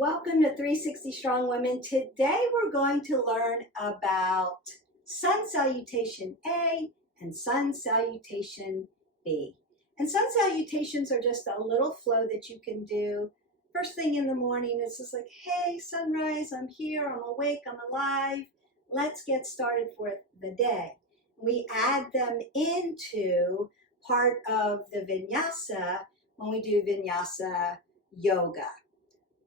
Welcome to 360 Strong Women. Today we're going to learn about Sun Salutation A and Sun Salutation B. And Sun Salutations are just a little flow that you can do first thing in the morning. It's just like, hey, sunrise, I'm here, I'm awake, I'm alive. Let's get started for the day. We add them into part of the vinyasa when we do vinyasa yoga.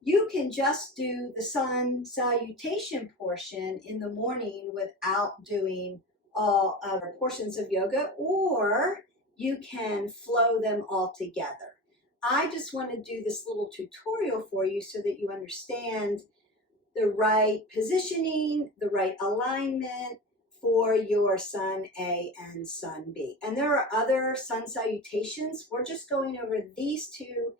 You can just do the sun salutation portion in the morning without doing all other portions of yoga, or you can flow them all together. I just want to do this little tutorial for you so that you understand the right positioning, the right alignment for your Sun A and Sun B. And there are other sun salutations. We're just going over these two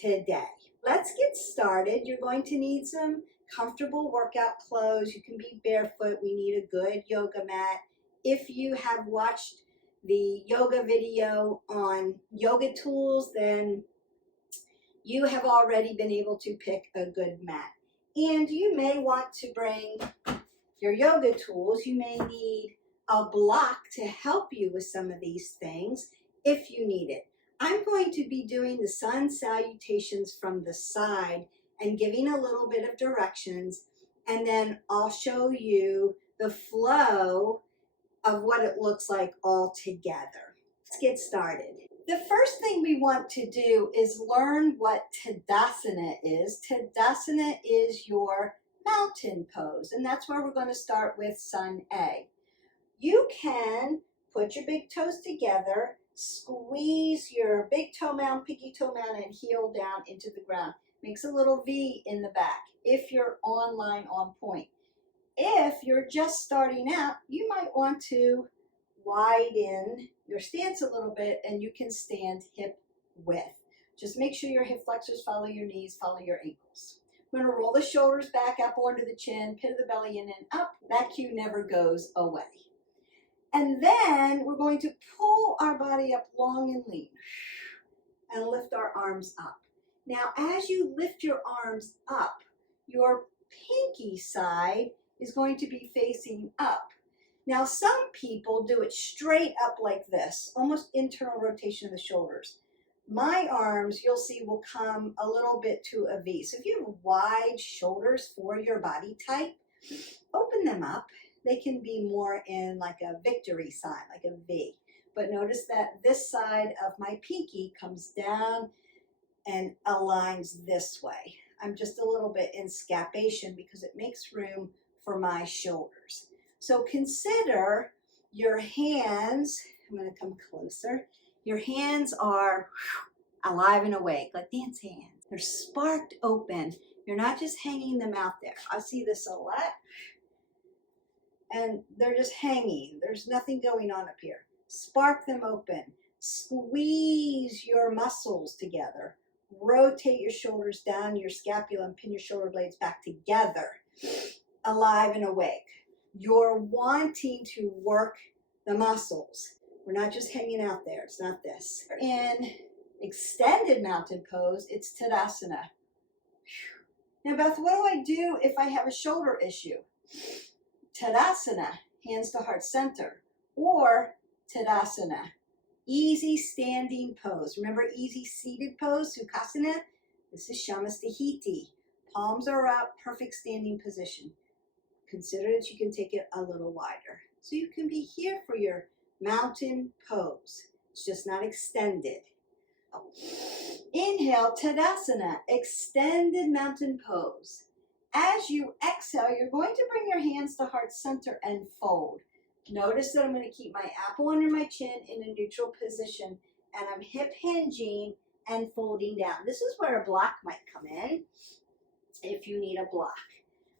today. Let's get started. You're going to need some comfortable workout clothes. You can be barefoot. We need a good yoga mat. If you have watched the yoga video on yoga tools, then you have already been able to pick a good mat. And you may want to bring your yoga tools. You may need a block to help you with some of these things if you need it. I'm going to be doing the sun salutations from the side and giving a little bit of directions, and then I'll show you the flow of what it looks like all together. Let's get started. The first thing we want to do is learn what Tadasana is. Tadasana is your mountain pose, and that's where we're going to start with Sun A. You can put your big toes together, squeeze your big toe mound, pinky toe mound, and heel down into the ground. Makes a little V in the back if you're on line, on point. If you're just starting out, you might want to widen your stance a little bit, and you can stand hip width. Just make sure your hip flexors follow your knees, follow your ankles. We're going to roll the shoulders back up onto the chin, pit of the belly in and up. That cue never goes away. And then we're going to pull our body up long and lean and lift our arms up. Now, as you lift your arms up, your pinky side is going to be facing up. Now, some people do it straight up like this, almost internal rotation of the shoulders. My arms, you'll see, will come a little bit to a V. So if you have wide shoulders for your body type, open them up. They can be more in like a victory sign, like a V. But notice that this side of my pinky comes down and aligns this way. I'm just a little bit in scapation because it makes room for my shoulders. So consider your hands, I'm going to come closer. Your hands are alive and awake, like dance hands. They're sparked open. You're not just hanging them out there. I see this a lot. And they're just hanging. There's nothing going on up here. Spark them open. Squeeze your muscles together. Rotate your shoulders down your scapula and pin your shoulder blades back together. Alive and awake. You're wanting to work the muscles. We're not just hanging out there. It's not this. In extended mountain pose, it's Tadasana. Now, Beth, what do I do if I have a shoulder issue? Tadasana, hands to heart center, or Tadasana, easy standing pose. Remember easy seated pose, Utkatasana? This is Shamastahiti. Palms are up, perfect standing position. Consider that you can take it a little wider. So you can be here for your mountain pose. It's just not extended. Inhale, Tadasana, extended mountain pose. As you exhale, you're going to bring your hands to heart center and fold. Notice that I'm going to keep my apple under my chin in a neutral position, and I'm hip hinging and folding down. This is where a block might come in if you need a block.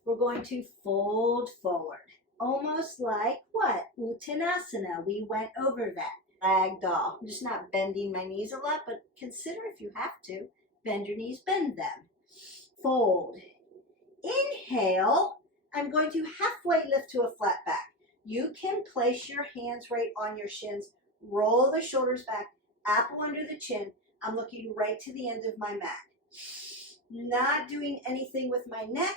We're going to fold forward, almost like what? Utkatasana. We went over that. Ragdoll. I'm just not bending my knees a lot, but consider if you have to, bend your knees, bend them. Fold. Inhale, I'm going to halfway lift to a flat back. You can place your hands right on your shins, roll the shoulders back, apple under the chin. I'm looking right to the end of my mat. Not doing anything with my neck.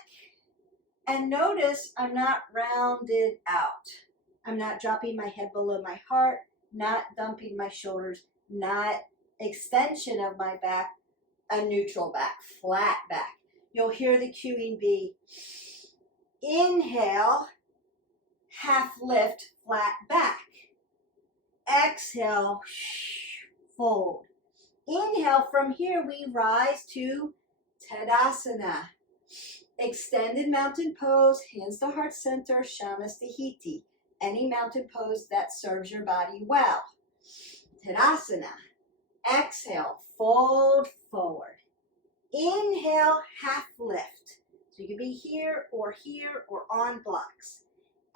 And notice I'm not rounded out. I'm not dropping my head below my heart, not dumping my shoulders, not extension of my back, a neutral back, flat back. You'll hear the cueing be inhale, half lift, flat back. Exhale, fold. Inhale, from here we rise to Tadasana. Extended mountain pose, hands to heart center, Shamastahiti. Any mountain pose that serves your body well. Tadasana. Exhale, fold forward. Inhale, half lift. So you can be here or on blocks.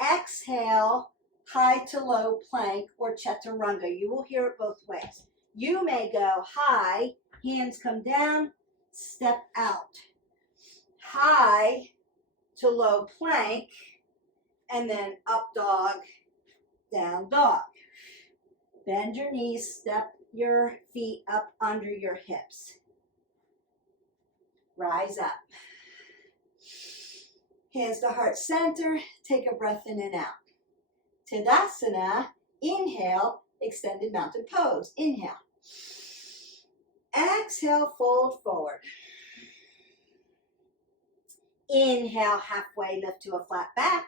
Exhale, high to low plank or Chaturanga. You will hear it both ways. You may go high, hands come down, step out. High to low plank, and then up dog, down dog. Bend your knees, step your feet up under your hips. Rise up. Hands to heart center, take a breath in and out. Tadasana, inhale, extended mountain pose. Inhale. Exhale, fold forward. Inhale, halfway lift to a flat back.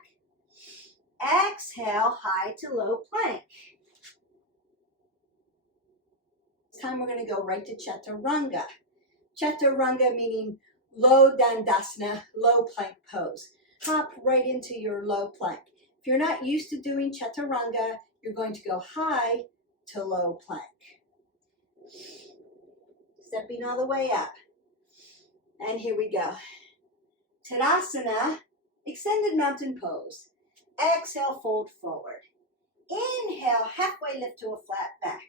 Exhale, high to low plank. This time we're going to go right to Chaturanga. Chaturanga meaning low Dandasana, low plank pose. Hop right into your low plank. If you're not used to doing Chaturanga, you're going to go high to low plank. Stepping all the way up. And here we go. Tadasana, extended mountain pose. Exhale, fold forward. Inhale, halfway lift to a flat back.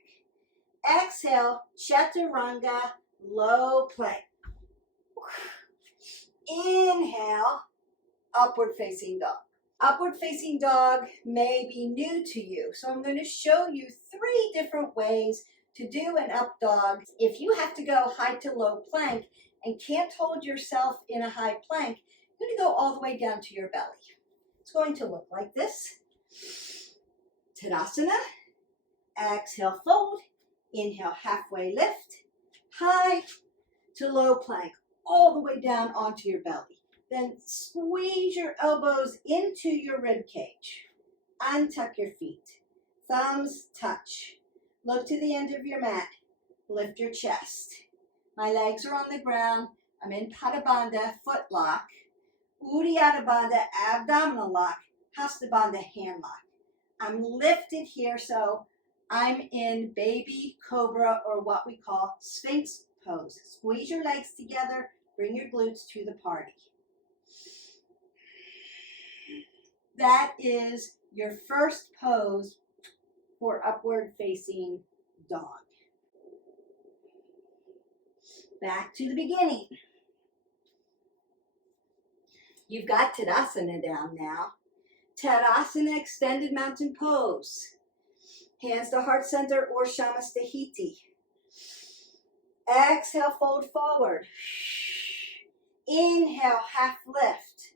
Exhale, Chaturanga, low plank. Inhale, upward facing dog. Upward facing dog may be new to you, so I'm going to show you 3 different ways to do an up dog. If you have to go high to low plank and can't hold yourself in a high plank, you're going to go all the way down to your belly. It's going to look like this. Tadasana. Exhale, fold. Inhale, halfway lift. High to low plank, all the way down onto your belly. Then squeeze your elbows into your rib cage. Untuck your feet. Thumbs touch. Look to the end of your mat. Lift your chest. My legs are on the ground. I'm in Padabandha, foot lock. Uddiyana Bandha, abdominal lock. Hasta Bandha, hand lock. I'm lifted here, so I'm in baby cobra, or what we call Sphinx pose. Squeeze your legs together. Bring your glutes to the party. That is your first pose for upward facing dog. Back to the beginning. You've got Tadasana down now. Tadasana, extended mountain pose. Hands to heart center or Shamastahiti. Exhale, fold forward. Inhale, half lift.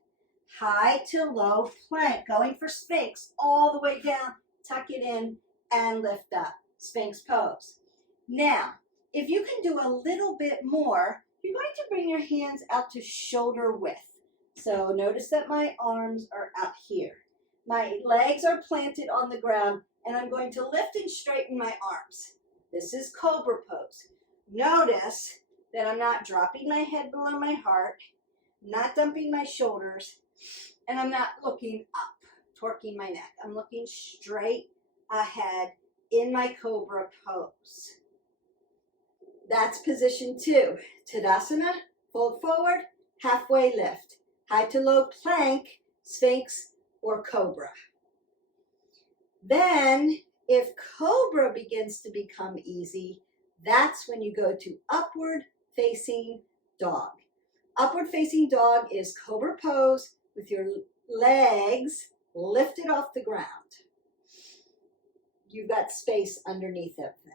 High to low plank. Going for Sphinx. All the way down. Tuck it in and lift up. Sphinx pose. Now, if you can do a little bit more, you're going to bring your hands out to shoulder width. So notice that my arms are up here. My legs are planted on the ground, and I'm going to lift and straighten my arms. This is Cobra pose. Notice that I'm not dropping my head below my heart, not dumping my shoulders, and I'm not looking up, torquing my neck. I'm looking straight ahead in my Cobra pose. That's position 2. Tadasana, fold forward, halfway lift. High to low plank, Sphinx or Cobra. Then, if Cobra begins to become easy, that's when you go to upward facing dog. Upward facing dog is Cobra pose with your legs lifted off the ground. You've got space underneath of them.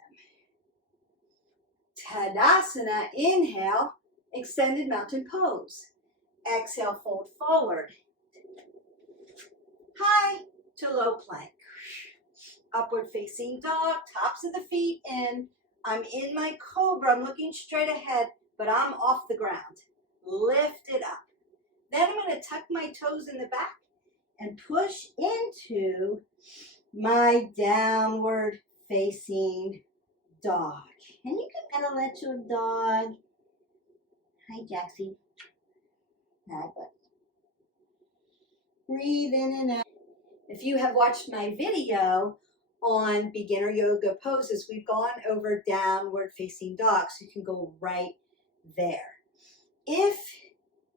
Tadasana, inhale, extended mountain pose. Exhale, fold forward. High to low plank. Upward facing dog, tops of the feet in. I'm in my Cobra, I'm looking straight ahead, but I'm off the ground. Lift it up. Then I'm going to tuck my toes in the back and push into my downward facing dog. And you can kind of let your dog. Hi, Jaxie. Hi, bud. Breathe in and out. If you have watched my video on beginner yoga poses, we've gone over downward facing dog, so you can go right there. If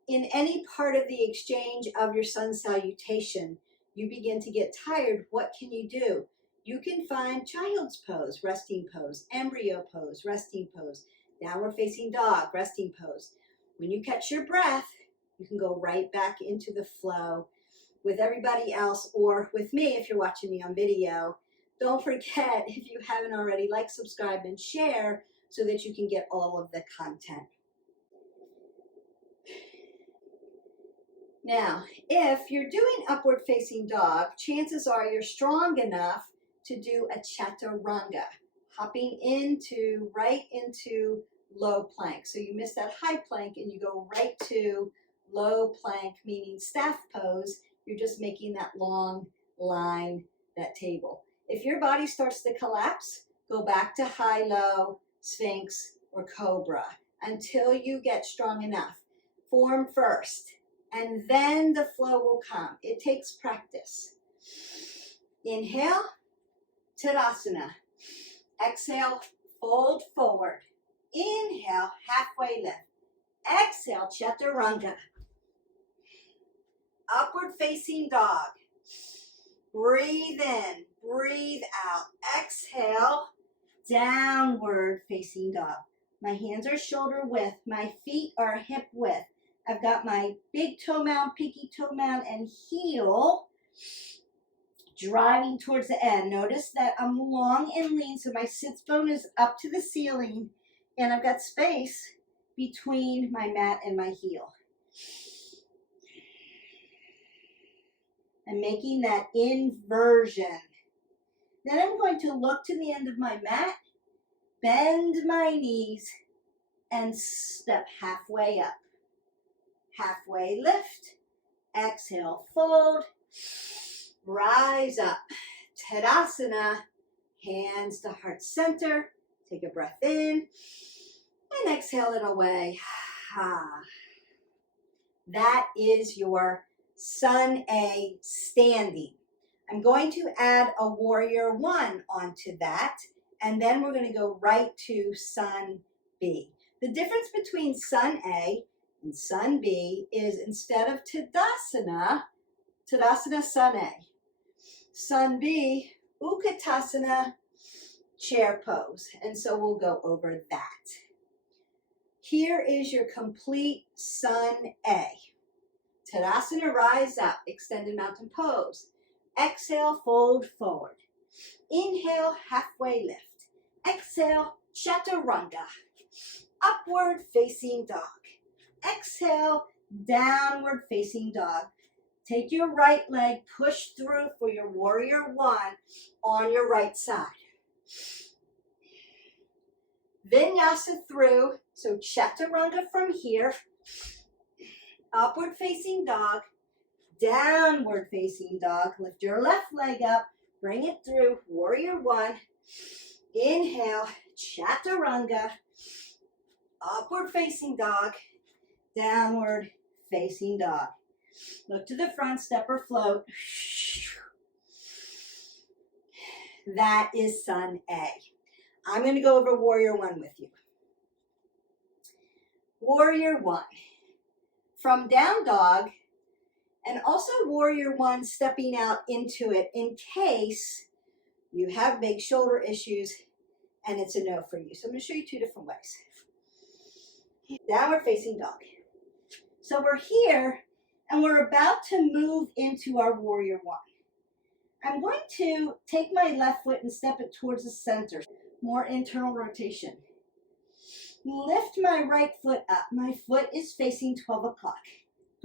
in any part of the exchange of your sun salutation, you begin to get tired, what can you do? You can find child's pose, resting pose, embryo pose, resting pose, downward facing dog, resting pose. When you catch your breath, you can go right back into the flow with everybody else or with me if you're watching me on video. Don't forget, if you haven't already, like, subscribe, and share so that you can get all of the content. Now, if you're doing upward facing dog, chances are you're strong enough to do a Chaturanga, hopping right into low plank. So you miss that high plank and you go right to low plank, meaning staff pose. You're just making that long line, that table. If your body starts to collapse, go back to high-low, Sphinx, or Cobra until you get strong enough. Form first, and then the flow will come. It takes practice. Inhale, Tadasana. Exhale, fold forward. Inhale, halfway lift. Exhale, Chaturanga. Upward facing dog. Breathe in, breathe out. Exhale, downward facing dog. My hands are shoulder width. My feet are hip width. I've got my big toe mound, pinky toe mound, and heel driving towards the end. Notice that I'm long and lean, so my sits bone is up to the ceiling, and I've got space between my mat and my heel. I'm making that inversion. Then I'm going to look to the end of my mat, bend my knees, and step halfway up. Halfway lift. Exhale, fold. Rise up. Tadasana. Hands to heart center. Take a breath in. And exhale it away. That is your Sun A standing. I'm going to add a Warrior One onto that, and then we're going to go right to Sun B. The difference between Sun A and Sun B is instead of Tadasana, Sun A. Sun B, Utkatasana, chair pose. And so we'll go over that. Here is your complete Sun A. Tadasana, rise up, extended mountain pose. Exhale, fold forward. Inhale, halfway lift. Exhale, Chaturanga. Upward facing dog. Exhale, downward facing dog. Take your right leg, push through for your Warrior One on your right side. Vinyasa through, so Chaturanga from here. Upward facing dog, downward facing dog. Lift your left leg up, bring it through, Warrior One. Inhale, Chaturanga, upward facing dog, downward facing dog. Look to the front, step or float. That is Sun A. I'm going to go over Warrior One with you. Warrior One. From down dog, and also Warrior One stepping out into it in case you have big shoulder issues and it's a no for you. So I'm going to show you two different ways. Downward facing dog. So we're here and we're about to move into our Warrior One. I'm going to take my left foot and step it towards the center. More internal rotation. Lift my right foot up. My foot is facing 12 o'clock.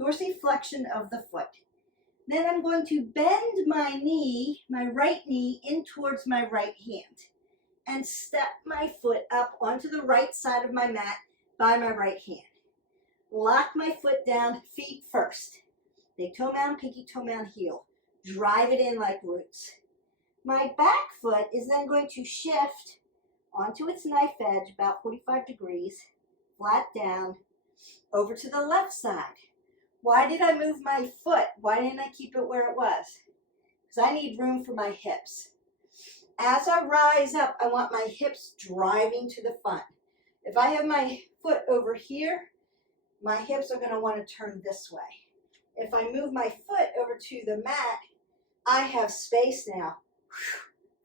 Dorsiflexion of the foot. Then I'm going to bend my knee, my right knee, in towards my right hand and step my foot up onto the right side of my mat by my right hand. Lock my foot down, feet first. Big toe mound, pinky toe mound, heel. Drive it in like roots. My back foot is then going to shift onto its knife edge, about 45 degrees, flat down, over to the left side. Why did I move my foot? Why didn't I keep it where it was? Because I need room for my hips. As I rise up, I want my hips driving to the front. If I have my foot over here, my hips are going to want to turn this way. If I move my foot over to the mat, I have space now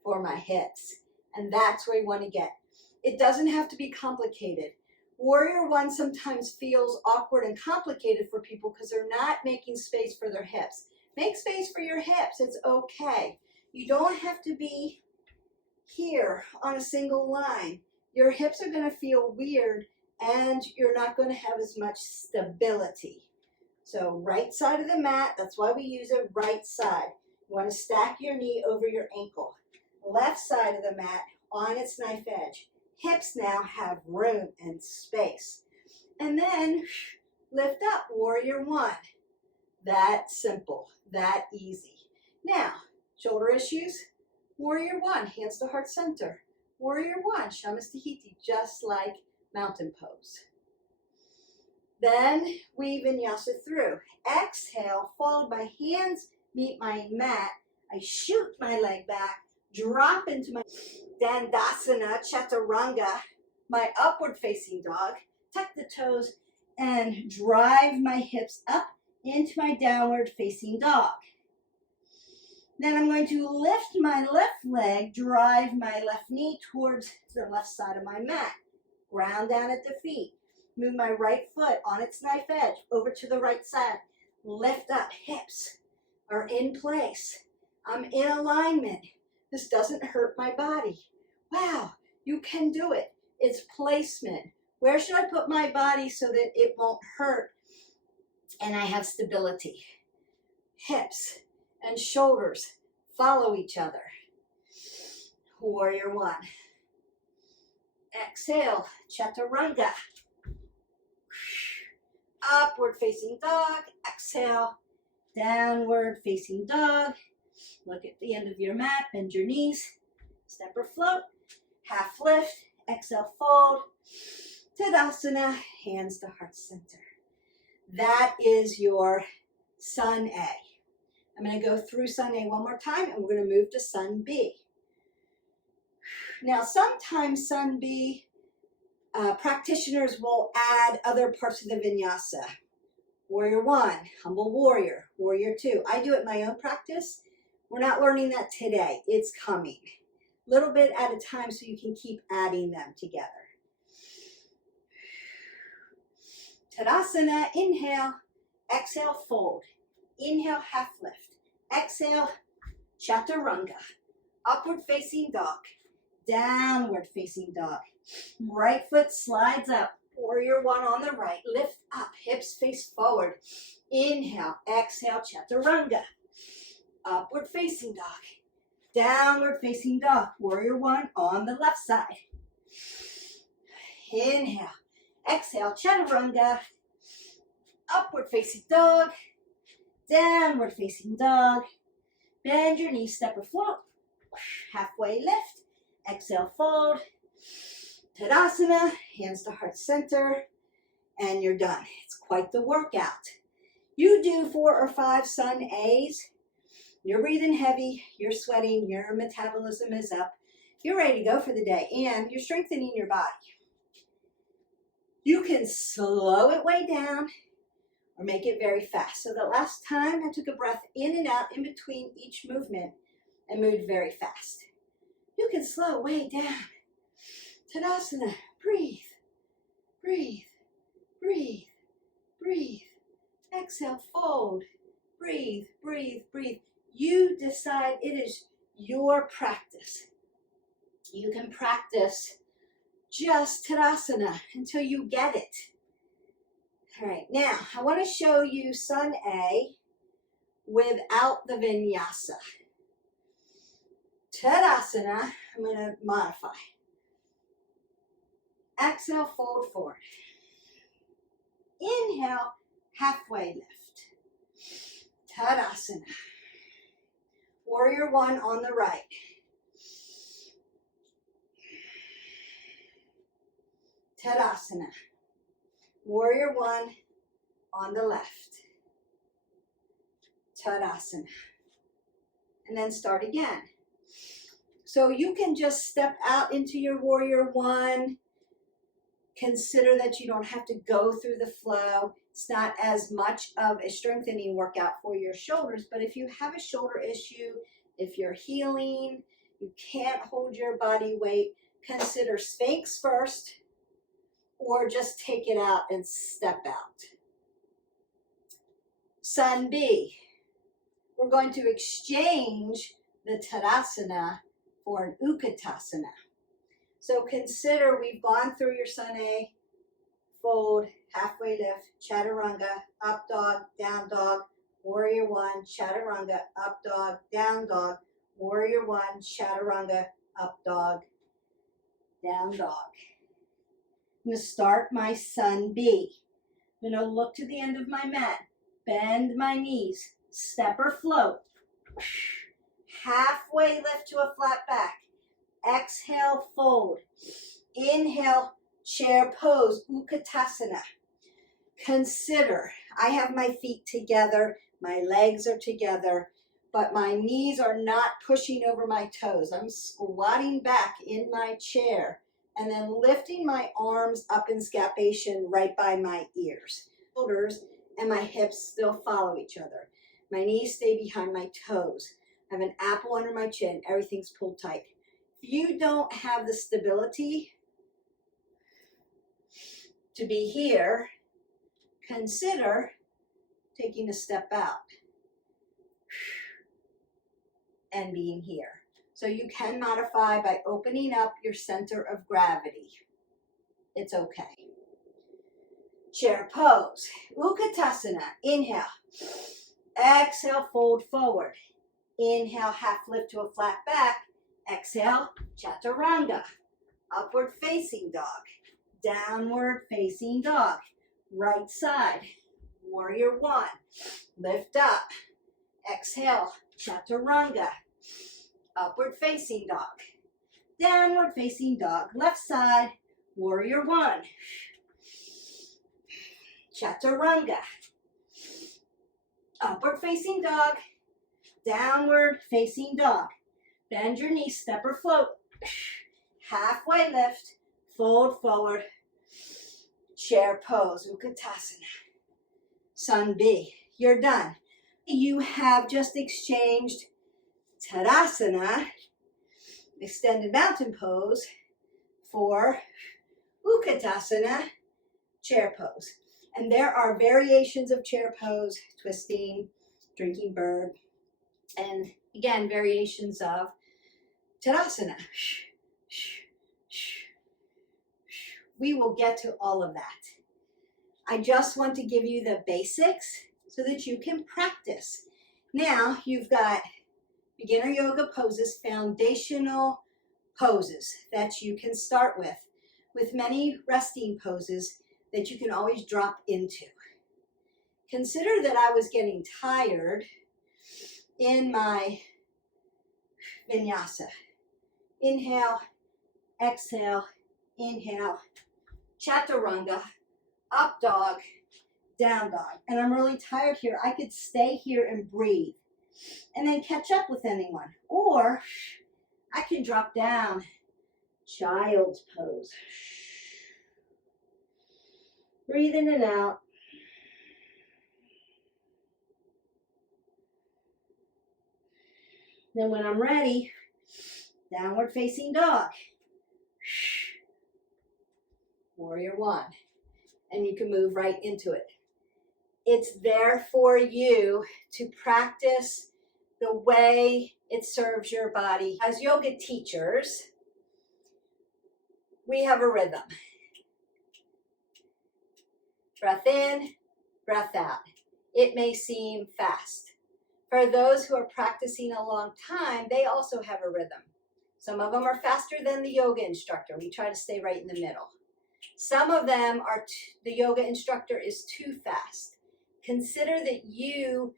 for my hips. And that's where you want to get. It doesn't have to be complicated. Warrior One sometimes feels awkward and complicated for people because they're not making space for their hips. Make space for your hips. It's okay. You don't have to be here on a single line. Your hips are going to feel weird and you're not going to have as much stability. So right side of the mat, that's why we use it right side. You want to stack your knee over your ankle. Left side of the mat on its knife edge. Hips now have room and space. And then lift up, Warrior One. That simple, that easy. Now, shoulder issues, Warrior One, hands to heart center. Warrior One, Shamastihiti, just like mountain pose. Then we vinyasa through. Exhale, fold my hands, meet my mat. I shoot my leg back, drop into my Tadasana, Chaturanga, my upward facing dog, tuck the toes and drive my hips up into my downward facing dog. Then I'm going to lift my left leg, drive my left knee towards the left side of my mat. Ground down at the feet. Move my right foot on its knife edge over to the right side. Lift up, hips are in place. I'm in alignment. This doesn't hurt my body. Wow, you can do it. It's placement. Where should I put my body so that it won't hurt and I have stability? Hips and shoulders follow each other. Warrior One. Exhale, Chaturanga. Upward facing dog. Exhale, downward facing dog. Look at the end of your mat, bend your knees. Step or float, half lift, exhale, fold. Tadasana, hands to heart center. That is your Sun A. I'm going to go through Sun A one more time and we're going to move to Sun B. Now, sometimes Sun B practitioners will add other parts of the vinyasa. Warrior One, humble warrior, Warrior Two. I do it in my own practice. We're not learning that today. It's coming. Little bit at a time so you can keep adding them together. Tadasana, inhale, exhale, fold. Inhale, half lift. Exhale, Chaturanga. Upward facing dog. Downward facing dog. Right foot slides up. Warrior One on the right. Lift up, hips face forward. Inhale, exhale, Chaturanga. Upward facing dog. Downward facing dog. Warrior One on the left side. Inhale. Exhale, Chaturanga. Upward facing dog. Downward facing dog. Bend your knees, step or float. Halfway lift. Exhale, fold. Tadasana, hands to heart center. And you're done. It's quite the workout. You do 4 or 5 Sun A's. You're breathing heavy, you're sweating, your metabolism is up. You're ready to go for the day and you're strengthening your body. You can slow it way down or make it very fast. So the last time I took a breath in and out in between each movement and moved very fast. You can slow way down. Tadasana, breathe, breathe, breathe, breathe. Exhale, fold, breathe, breathe, breathe. You decide. It is your practice. You can practice just Tadasana until you get it. All right, now I want to show you Sun A without the vinyasa. Tadasana, I'm going to modify. Exhale, fold forward. Inhale, halfway lift. Tadasana. Warrior one on the right. Tadasana. Warrior one on the left. Tadasana. And then start again. So you can just step out into your warrior one. Consider that you don't have to go through the flow. It's not as much of a strengthening workout for your shoulders, but if you have a shoulder issue, if you're healing, you can't hold your body weight, consider Sphinx first, or just take it out and step out. Sun B. We're going to exchange the Tadasana for an Utkatasana. So consider we've gone through your Sun A, fold, halfway lift, Chaturanga, up dog, down dog, warrior one, Chaturanga, up dog, down dog, warrior one, Chaturanga, up dog, down dog. I'm going to start my Sun B. I'm going to look to the end of my mat, bend my knees, step or float, halfway lift to a flat back. Exhale, fold. Inhale, chair pose, Utkatasana. Consider, I have my feet together, my legs are together, but my knees are not pushing over my toes. I'm squatting back in my chair and then lifting my arms up in scapation right by my ears. Shoulders and my hips still follow each other. My knees stay behind my toes. I have an apple under my chin. Everything's pulled tight. If you don't have the stability to be here, consider taking a step out and being here. So you can modify by opening up your center of gravity. It's okay. Chair pose. Utkatasana. Inhale. Exhale, fold forward. Inhale, half lift to a flat back. Exhale, Chaturanga. Upward facing dog. Downward facing dog. Right side. Warrior one. Lift up. Exhale, Chaturanga. Upward facing dog. Downward facing dog. Left side. Warrior one. Chaturanga. Upward facing dog. Downward facing dog. Bend your knees, step or float. Halfway lift. Fold forward. Chair pose. Utkatasana. Sun B. You're done. You have just exchanged Tadasana, extended mountain pose, for Utkatasana, chair pose. And there are variations of chair pose, twisting, drinking bird, and again, variations of Tadasana. We will get to all of that. I just want to give you the basics so that you can practice. Now you've got beginner yoga poses, foundational poses that you can start with many resting poses that you can always drop into. Consider that I was getting tired in my vinyasa. Inhale, exhale, inhale, Chaturanga, up dog, down dog. And I'm really tired here. I could stay here and breathe and then catch up with anyone. Or I can drop down, child's pose. Breathe in and out. Then when I'm ready, downward facing dog. Warrior one. And you can move right into it. It's there for you to practice the way it serves your body. As yoga teachers, we have a rhythm. Breath in, breath out. It may seem fast. For those who are practicing a long time, they also have a rhythm. Some of them are faster than the yoga instructor. We try to stay right in the middle. Some of them are, the yoga instructor is too fast. Consider that you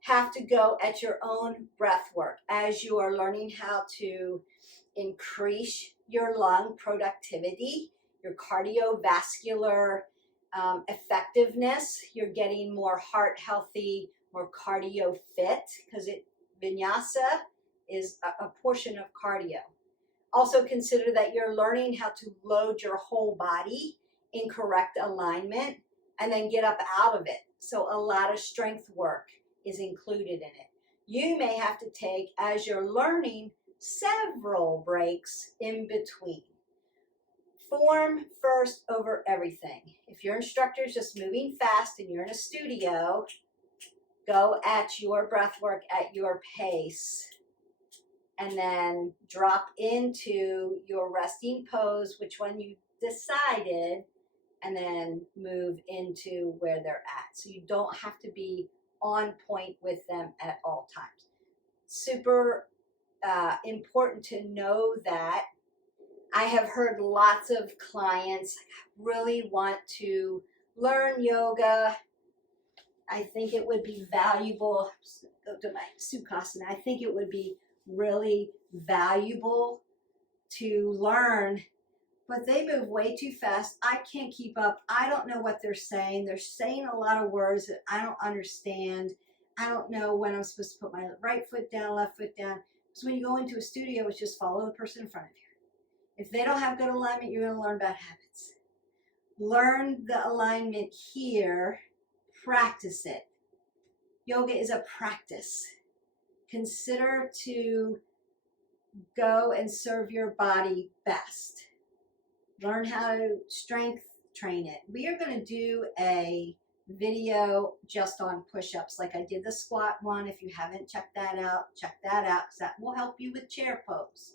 have to go at your own breath work as you are learning how to increase your lung productivity, your cardiovascular effectiveness. You're getting more heart healthy, more cardio fit, because vinyasa is a portion of cardio. Also consider that you're learning how to load your whole body in correct alignment and then get up out of it. So a lot of strength work is included in it. You may have to take, as you're learning, several breaks in between. Form first over everything. If your instructor is just moving fast and you're in a studio, go at your breath work at your pace. And then drop into your resting pose, which one you decided, and then move into where they're at. So you don't have to be on point with them at all times. Super important to know that. I have heard lots of clients really want to learn yoga. I think it would be valuable. Go to my Utkatasana. I think it would be really valuable to learn, but they move way too fast. I can't keep up. I don't know what they're saying. They're saying a lot of words that I don't understand. I don't know when I'm supposed to put my right foot down, left foot down. So when you go into a studio, it's just follow the person in front of you. If they don't have good alignment, you're going to learn bad habits. Learn the alignment here. Practice it. Yoga is a practice. Consider to go and serve your body best. Learn how to strength train it. We are going to do a video just on push-ups like I did the squat one. If you haven't checked that out, check that out because that will help you with chair pose.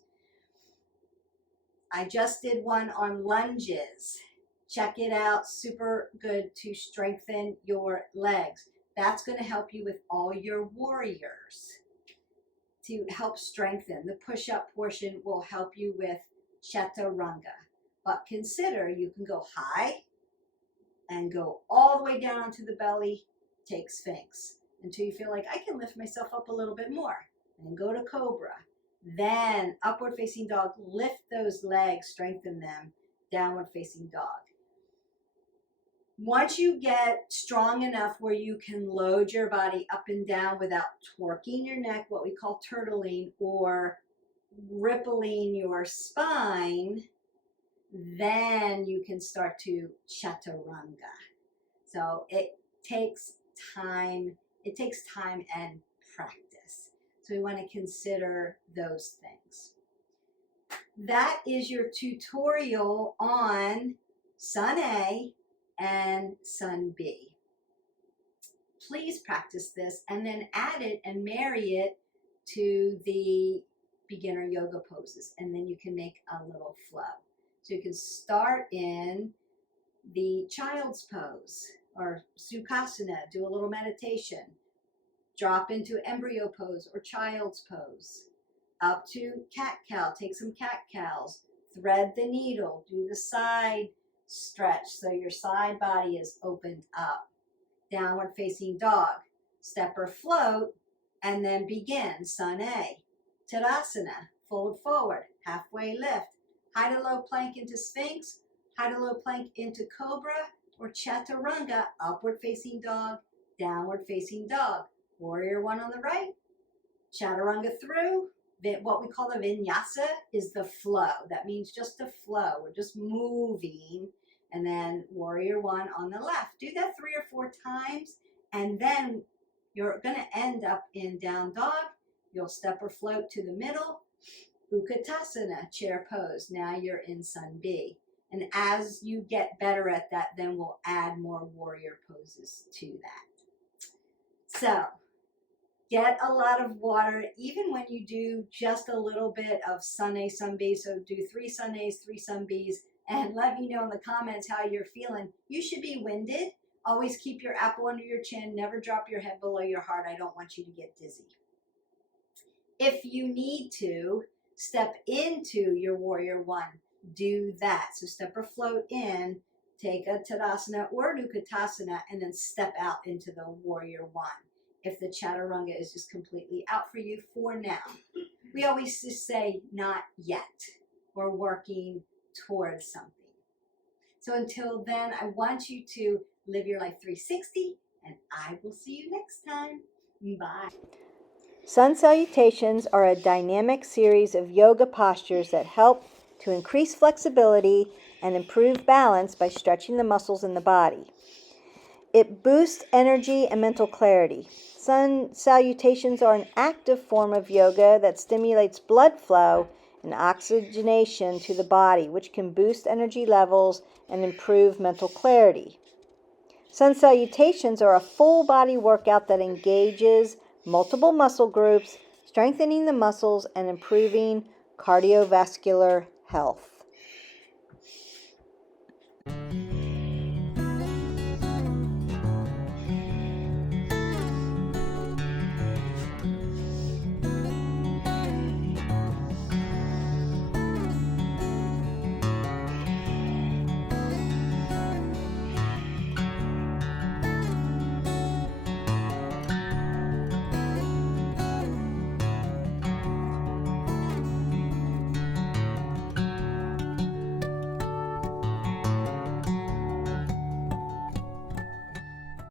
I just did one on lunges. Check it out. Super good to strengthen your legs. That's going to help you with all your warriors. To help strengthen. The push-up portion will help you with Chaturanga. But consider you can go high and go all the way down onto the belly, take Sphinx, until you feel like I can lift myself up a little bit more. And go to Cobra. Then upward facing dog, lift those legs, strengthen them, downward facing dog. Once you get strong enough where you can load your body up and down without torquing your neck, what we call turtling, or rippling your spine, then you can start to Chaturanga. So it takes time. It takes time and practice. So we want to consider those things. That is your tutorial on Sun A and Sun B. Please practice this and then add it and marry it to the beginner yoga poses, and then you can make a little flow. So you can start in the child's pose or Sukhasana, do a little meditation, drop into embryo pose or child's pose, up to cat-cow, take some cat-cows, thread the needle, do the side stretch so your side body is opened up. Downward facing dog, step or float, and then begin Sun A. Tadasana, fold forward, halfway lift, high to low plank into Sphinx, high to low plank into Cobra, or Chaturanga, upward facing dog, downward facing dog. Warrior one on the right, Chaturanga through. What we call the vinyasa is the flow. That means just the flow. We're just moving. And then warrior one on the left. Do that 3 or 4 times. And then you're going to end up in down dog. You'll step or float to the middle. Utkatasana, chair pose. Now you're in Sun B. And as you get better at that, then we'll add more warrior poses to that. So Get a lot of water, even when you do just a little bit of sun A, sun B. So do 3 sun A's, 3 sun B's, and let me know in the comments how you're feeling. You should be winded. Always keep your apple under your chin. Never drop your head below your heart. I don't want you to get dizzy. If you need to step into your warrior one, do that. So step or float in, take a Tadasana or Utkatasana, and then step out into the warrior one. If the Chaturanga is just completely out for you for now. We always just say, not yet. We're working towards something. So until then, I want you to live your life 360, and I will see you next time. Bye. Sun Salutations are a dynamic series of yoga postures that help to increase flexibility and improve balance by stretching the muscles in the body. It boosts energy and mental clarity. Sun Salutations are an active form of yoga that stimulates blood flow and oxygenation to the body, which can boost energy levels and improve mental clarity. Sun Salutations are a full body workout that engages multiple muscle groups, strengthening the muscles and improving cardiovascular health.